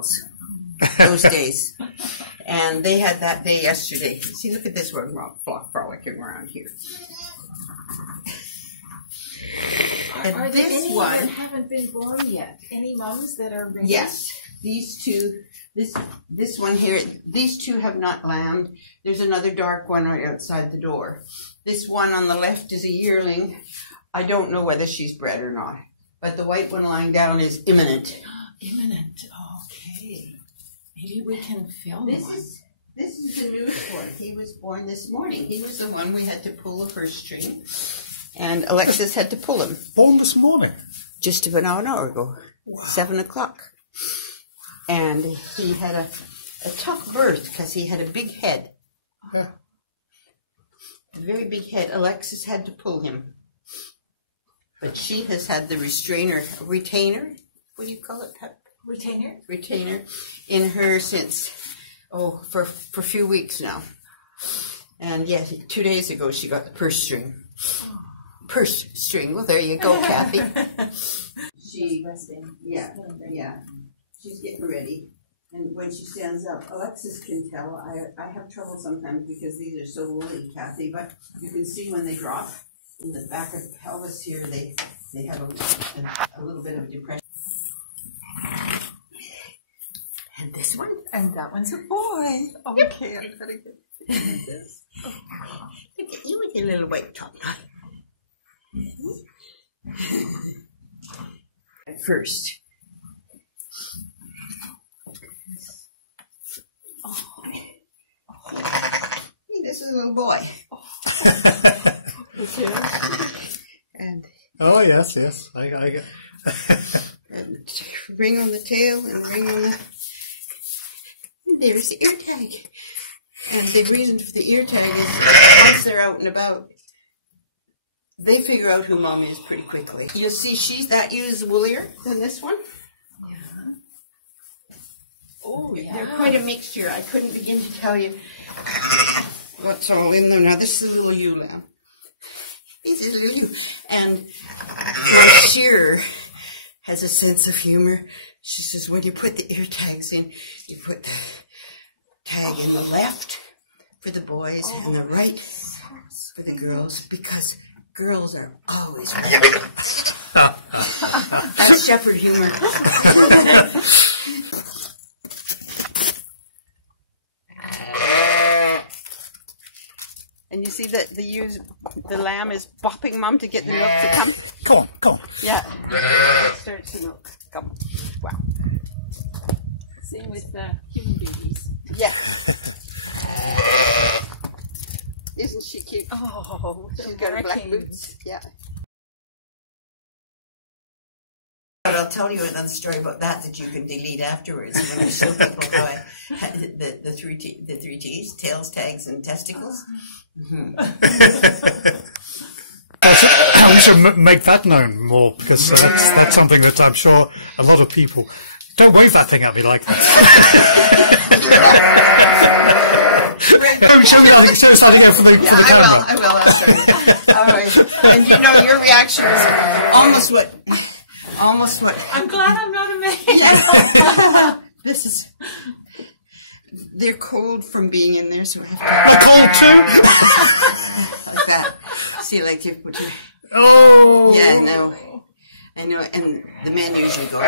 testicles those days. And they had that day yesterday. See, look at this one frolicking around here. Are there any that haven't been born yet? Any mums that are ready? Yes. These two, this one here, these two have not lambed. There's another dark one right outside the door. This one on the left is a yearling. I don't know whether she's bred or not. But the white one lying down is imminent. Imminent. Okay. Maybe we can film This one. This is the newest one. He was born this morning. He was the one we had to pull the first string. And Alexis had to pull him. Born this morning? Just about an hour ago. Wow. 7 o'clock. And he had a tough birth because he had a big head. Yeah. A very big head. Alexis had to pull him. But she has had the retainer, what do you call it? Retainer? Retainer in her since, for a few weeks now. And yeah, 2 days ago she got the purse string. Purse string. Well, there you go, Cathy. She's getting ready. And when she stands up, Alexis can tell. I have trouble sometimes because these are so woolly, Cathy, but you can see when they drop in the back of the pelvis here, they have a little bit of depression. And this one? And that one's a boy. Okay, I'm gonna get this. Look at you with your little white top knot. At first. Hey, this is a little boy. Okay. And yes. I get. and ring on the tail and ring on the. And there's the ear tag. And the reason for the ear tag is once they're out and about, they figure out who mom is pretty quickly. You'll see that is woollier than this one. Yeah. Oh, yeah. They're quite a mixture. I couldn't begin to tell you what's all in them. Now, this is a little ewe lamb. This is a little ewe. And my shearer has a sense of humor. She says, when you put the ear tags in, you put the tag in the left for the boys and the right for the girls, because girls are always right. That's shepherd humor. And you see that the lamb is bopping mum to get the milk to come. Come on. Yeah. Starts the milk. Come. Wow. Same with human babies. Yeah. Isn't she cute? Oh, she's got her black boots. Yeah. But I'll tell you another story about that you can delete afterwards. I'm going to show people how I had the three T's: tails, tags, and testicles. Mm-hmm. We should make that known more, because that's something that I'm sure a lot of people. Don't wave that thing at me like that. Show me something else for the camera. I will. All right. And you know, your reaction was almost what. I'm glad I'm not a man. Yes. They're cold from being in there, so I have to. Cold too? Like that. See, like you put your. Oh. Yeah, no. I know, and the men usually go.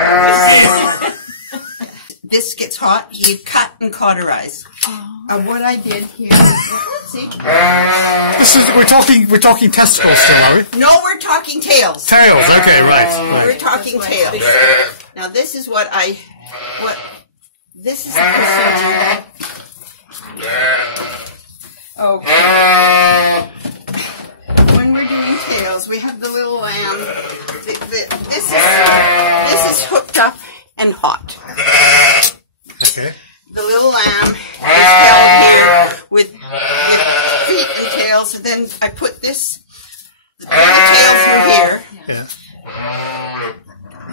This gets hot, you cut and cauterize. And what I did here is, see? We're talking testicles still, are we? No, we're talking tails. Tails, okay, right. We're talking tails. Now this is this is the procedure. Okay. When we're doing tails, we have the little lamb. This is hooked up and hot. Okay. The little lamb is held here with feet and tails, and then I put the tail through here. Yeah.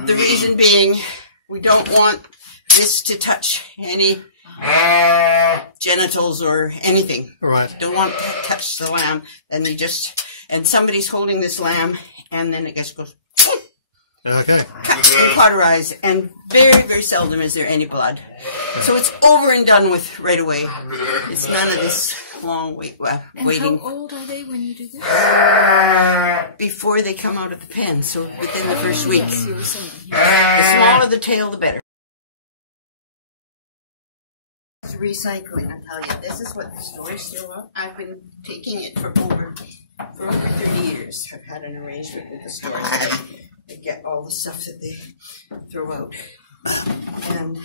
The reason being, we don't want this to touch any genitals or anything. Right. Don't want to touch the lamb. Then and somebody's holding this lamb, and then it just goes. Okay. Cut and cauterize, and very, very seldom is there any blood. So it's over and done with right away. It's none of this long waiting. And how old are they when you do this? Before they come out of the pen, so within the first week. Yes, you were saying. The smaller the tail, the better. Recycling, I tell you, this is what the store's still up. I've been taking it for over 30 years. I've had an arrangement with the store. They get all the stuff that they throw out. And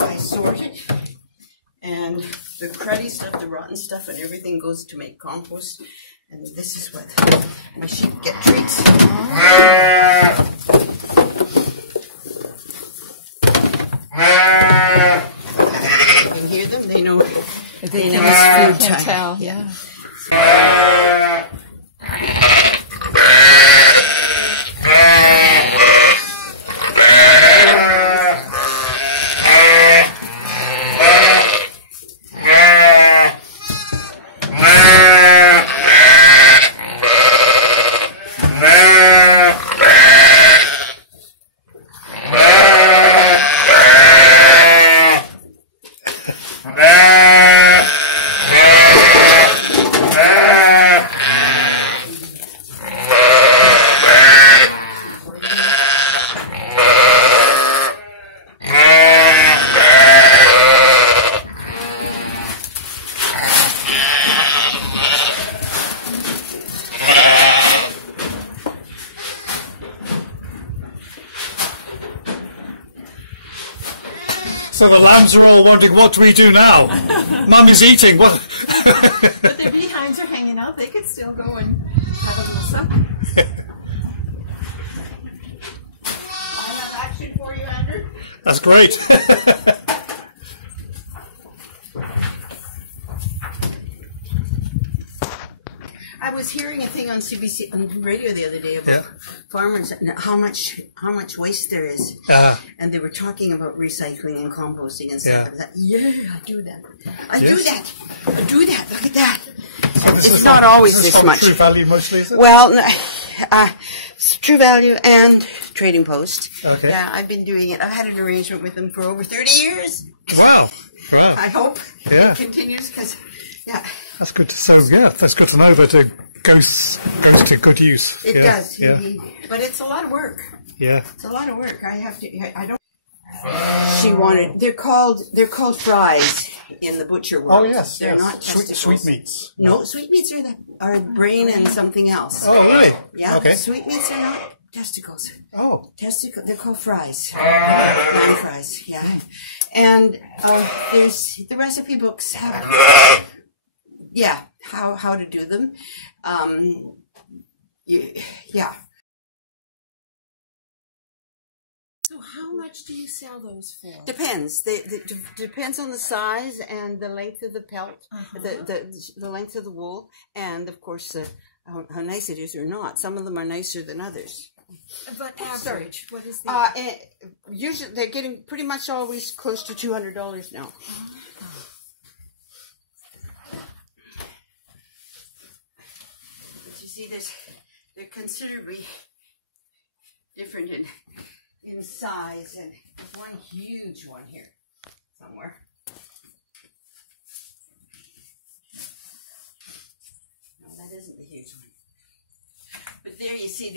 I sort it. And the cruddy stuff, the rotten stuff, and everything goes to make compost. And this is what my sheep get treats. You can hear them, they know it's food time. Tell, yeah. So the lambs are all wondering, what do we do now? Mum is eating. What? But their behinds are hanging out. They could still go and have a little suck. I have action for you, Andrew. That's great. I was hearing a thing on CBC on the radio the other day about farmers and how much waste there is, and they were talking about recycling and composting and stuff. I thought, yeah, I do that. I do that. Look at that. It's not always this much. True Value mostly, is it? Well, True Value and Trading Post. Okay. Yeah, I've been doing it. I've had an arrangement with them for over 30 years. Wow. I hope Yeah. it continues because, yeah. That's good. That's good to know that it goes to good use. It does, Yeah. indeed. But it's a lot of work. Yeah. It's a lot of work. I don't. She wanted. They're called fries in the butcher world. Oh yes. They're not testicles. Sweetmeats. No, sweetmeats are brain and something else. Oh really? Yeah. Okay. Sweetmeats are not testicles. Oh. They're called fries. Lamb fries. Yeah. And there's the recipe books have. Yeah, how to do them. Yeah. So how much do you sell those for? Depends. Depends on the size and the length of the pelt, the length of the wool, and of course how nice it is or not. Some of them are nicer than others. But average, what is the? Usually they're getting pretty much always close to $200 now. See, they're considerably different in size, and there's one huge one here somewhere. No, that isn't the huge one. But there you see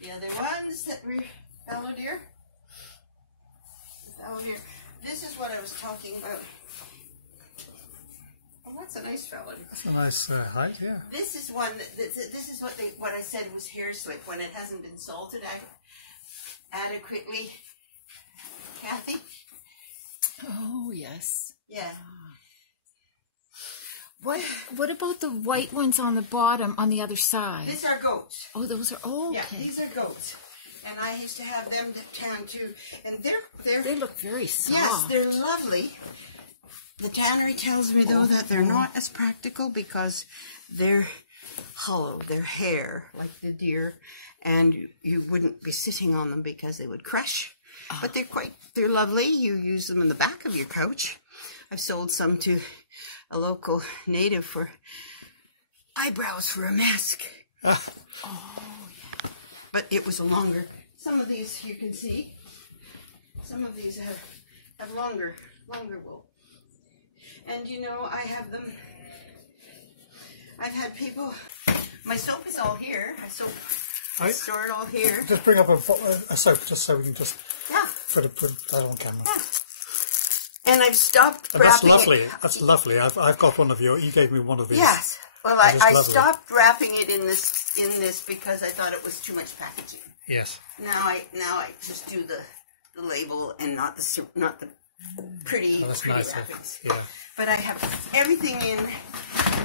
the other ones that were fallow deer. This is what I was talking about. That's a nice fellow. That's a nice height, yeah. This is one. This is what I said was hair slip when it hasn't been salted adequately. Cathy. Oh yes. Yeah. What about the white ones on the bottom on the other side? These are goats. Oh, those are okay. Yeah, these are goats, and I used to have them tan too, and they look very soft. Yes, they're lovely. The tannery tells me, though, that they're not as practical because they're hollow. They're hair, like the deer, and you wouldn't be sitting on them because they would crush. But they're lovely. You use them in the back of your couch. I've sold some to a local native for eyebrows for a mask. Oh, yeah. but it was a longer. Some of these you can see. Some of these have longer wool. And you know, I have them. I've had people. My soap is all here. I store it all here. Just bring up a soap just so we can just put that on camera. Yeah. And I've stopped and wrapping. That's lovely. It. That's lovely. I've got one of you gave me one of these. Yes. Well, I stopped wrapping it in this because I thought it was too much packaging. Yes. Now I just do the label and not the pretty nice. wrappings. Yeah. But I have everything in.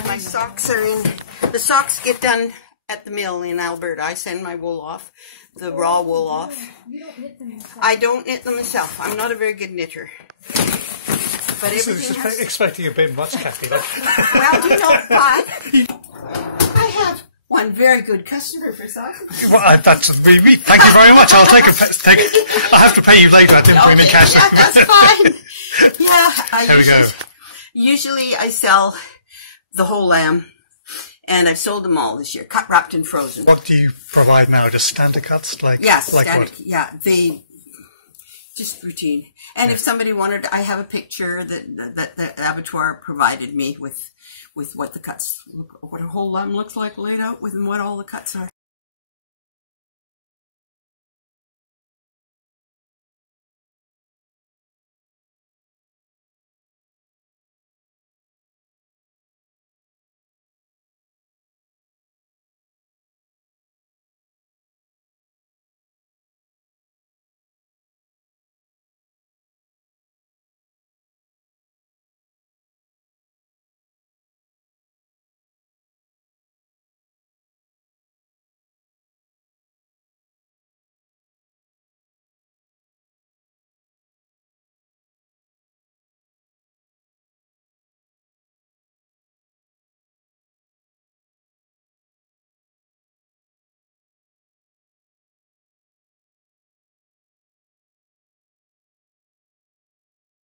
My socks are in. The socks get done at the mill in Alberta. I send my wool off, the raw wool off. You don't knit them yourself. I don't knit them myself. I'm not a very good knitter. But everything has... expecting a bit much, Cathy. Well, you know what? I have one very good customer for socks. Well, that's me. Thank you very much. I'll take I have to pay you later. I didn't bring the cash. Yeah, that's fine. Yeah. There we go. Usually I sell the whole lamb, and I've sold them all this year, cut, wrapped, and frozen. What do you provide now? Just standard cuts, yes, like standard, what? Yeah, they just routine. And if somebody wanted, I have a picture that the abattoir provided me with what the cuts, what a whole lamb looks like laid out with, and what all the cuts are.